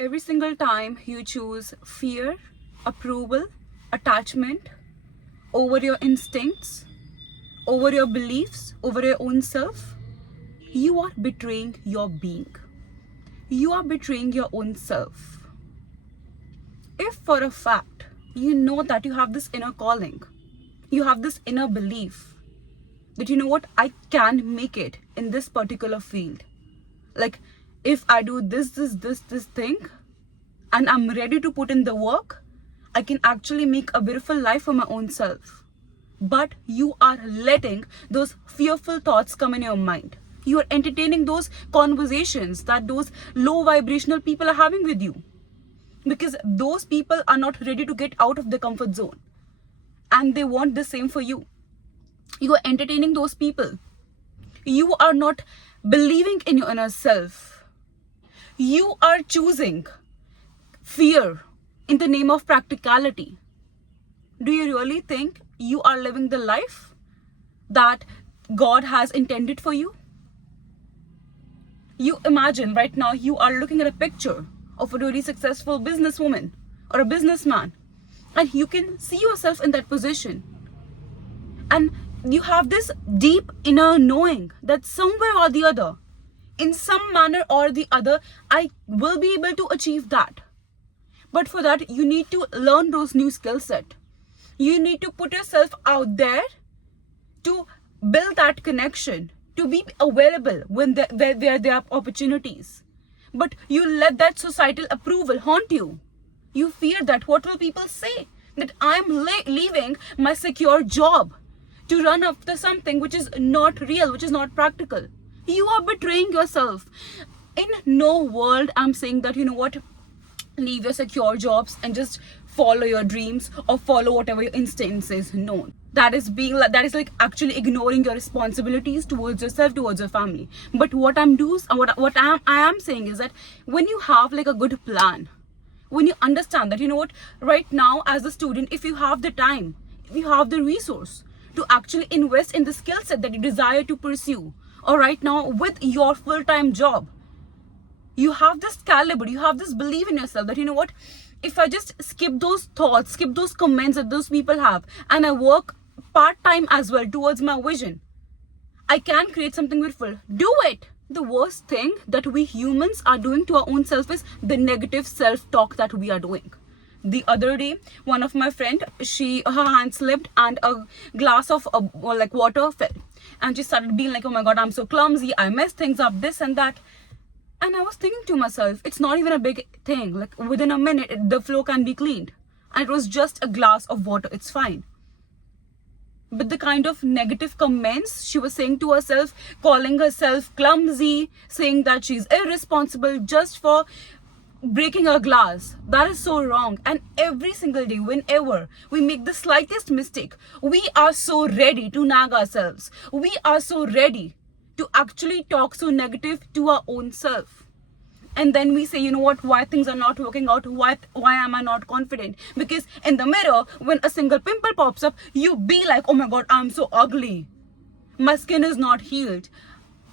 Every single time you choose fear, approval, attachment over your instincts, over your beliefs, over your own self, you are betraying your being. You are betraying your own self. If for a fact you know that you have this inner calling, you have this inner belief that you know what, I can make it in this particular field. Like if I do this thing and I'm ready to put in the work, I can actually make a beautiful life for my own self. But you are letting those fearful thoughts come in your mind. You are entertaining those conversations that those low vibrational people are having with you. Because those people are not ready to get out of the comfort zone. And they want the same for you. You are entertaining those people. You are not believing in your inner self. You are choosing fear in the name of practicality. Do you really think you are living the life that God has intended for you? You imagine right now you are looking at a picture of a really successful businesswoman or a businessman, and you can see yourself in that position. And you have this deep inner knowing that somewhere or the other, in some manner or the other, I will be able to achieve that. But for that, you need to learn those new skill set. You need to put yourself out there to build that connection, to be available when where there are opportunities. But you let that societal approval haunt you. You fear that what will people say? That I'm leaving my secure job to run after something which is not real, which is not practical. You are betraying yourself. In no world I'm saying that, you know what, leave your secure jobs and just follow your dreams or follow whatever your instinct says. No, that is like actually ignoring your responsibilities towards yourself, towards your family. But what I am saying is that when you have like a good plan, when you understand that, you know what, right now as a student, if you have the time, if you have the resource to actually invest in the skill set that you desire to pursue, or right now with your full-time job, you have this caliber, you have this belief in yourself that, you know what, if I just skip those thoughts, skip those comments that those people have, and I work part-time as well towards my vision, I can create something beautiful. Do it. The worst thing that we humans are doing to our own self is the negative self-talk that we are doing. The other day, one of my friend, her hand slipped and a glass of like water fell, and she started being like, oh my god, I'm so clumsy, I mess things up, this and that. And I was thinking to myself, it's not even a big thing. Like within a minute, the floor can be cleaned. And it was just a glass of water. It's fine. But the kind of negative comments she was saying to herself, calling herself clumsy, saying that she's irresponsible just for breaking a glass, that is so wrong. And every single day, whenever we make the slightest mistake, we are so ready to nag ourselves. We are so ready to actually talk so negative to our own self. And then we say, you know what, why things are not working out, why am I not confident? Because in the mirror, when a single pimple pops up, you be like, oh my god, I'm so ugly, my skin is not healed.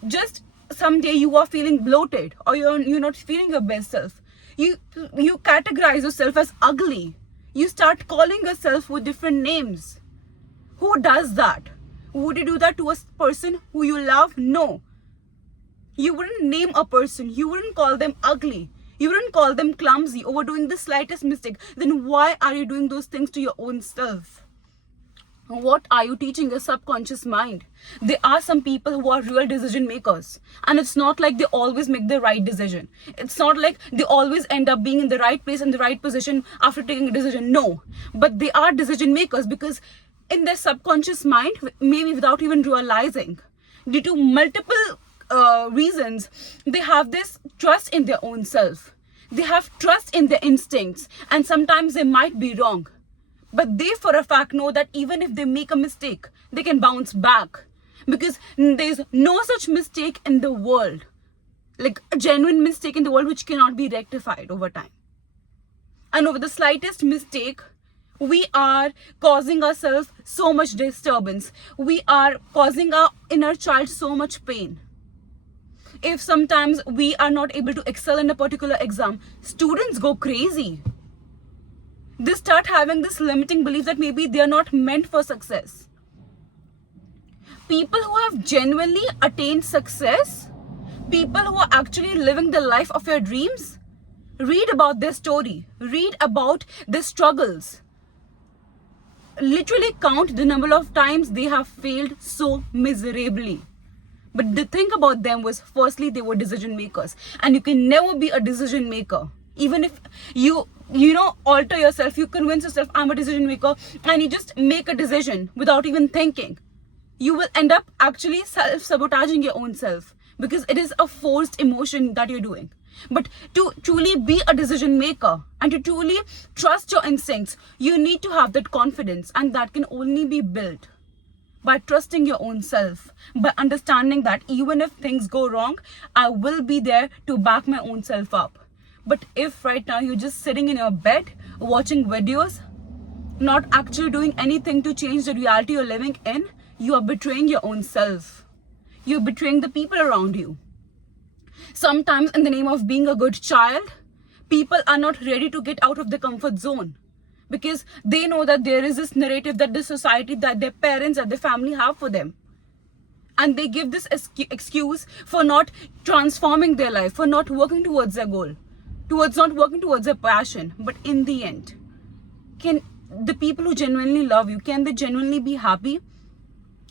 Just someday you are feeling bloated, or you're not feeling your best self, you categorize yourself as ugly. You start calling yourself with different names. Who does that? Would you do that to a person who you love? No. You wouldn't name a person. You wouldn't call them ugly. You wouldn't call them clumsy over doing the slightest mistake. Then why are you doing those things to your own self? What are you teaching your subconscious mind? There are some people who are real decision makers. And it's not like they always make the right decision. It's not like they always end up being in the right place, in the right position after taking a decision. No. But they are decision makers because in their subconscious mind, maybe without even realizing, due to multiple reasons, they have this trust in their own self. They have trust in their instincts, and sometimes they might be wrong. But they for a fact know that even if they make a mistake, they can bounce back. Because there's no such mistake in the world, like a genuine mistake in the world which cannot be rectified over time. And over the slightest mistake, we are causing ourselves so much disturbance. We are causing our inner child so much pain. If sometimes we are not able to excel in a particular exam, students go crazy. They start having this limiting belief that maybe they are not meant for success. People who have genuinely attained success, people who are actually living the life of your dreams, read about their story, read about their struggles. Literally count the number of times they have failed so miserably. But the thing about them was, firstly, they were decision makers, and you can never be a decision maker. Even if you alter yourself, you convince yourself, I'm a decision maker, and you just make a decision without even thinking, you will end up actually self-sabotaging your own self, because it is a forced emotion that you're doing. But to truly be a decision maker and to truly trust your instincts, you need to have that confidence, and that can only be built by trusting your own self, by understanding that even if things go wrong, I will be there to back my own self up. But if right now you're just sitting in your bed watching videos, not actually doing anything to change the reality you're living in, you are betraying your own self. You're betraying the people around you. Sometimes in the name of being a good child, people are not ready to get out of the comfort zone, because they know that there is this narrative that the society, that their parents, that their family have for them. And they give this excuse for not transforming their life, for not working towards their goal, not working towards their passion. But in the end, can the people who genuinely love you, can they genuinely be happy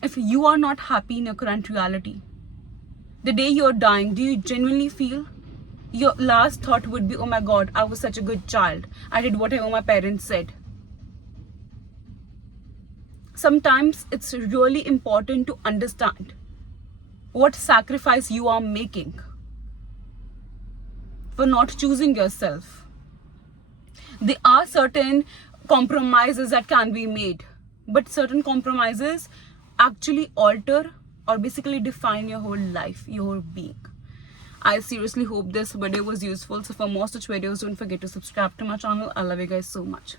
if you are not happy in your current reality? The day you're dying, do you genuinely feel your last thought would be, oh my God, I was such a good child, I did whatever my parents said? Sometimes it's really important to understand what sacrifice you are making for not choosing yourself. There are certain compromises that can be made, but certain compromises actually alter or basically define your whole life, your whole being. I seriously hope this video was useful. So for more such videos, don't forget to subscribe to my channel. I love you guys so much.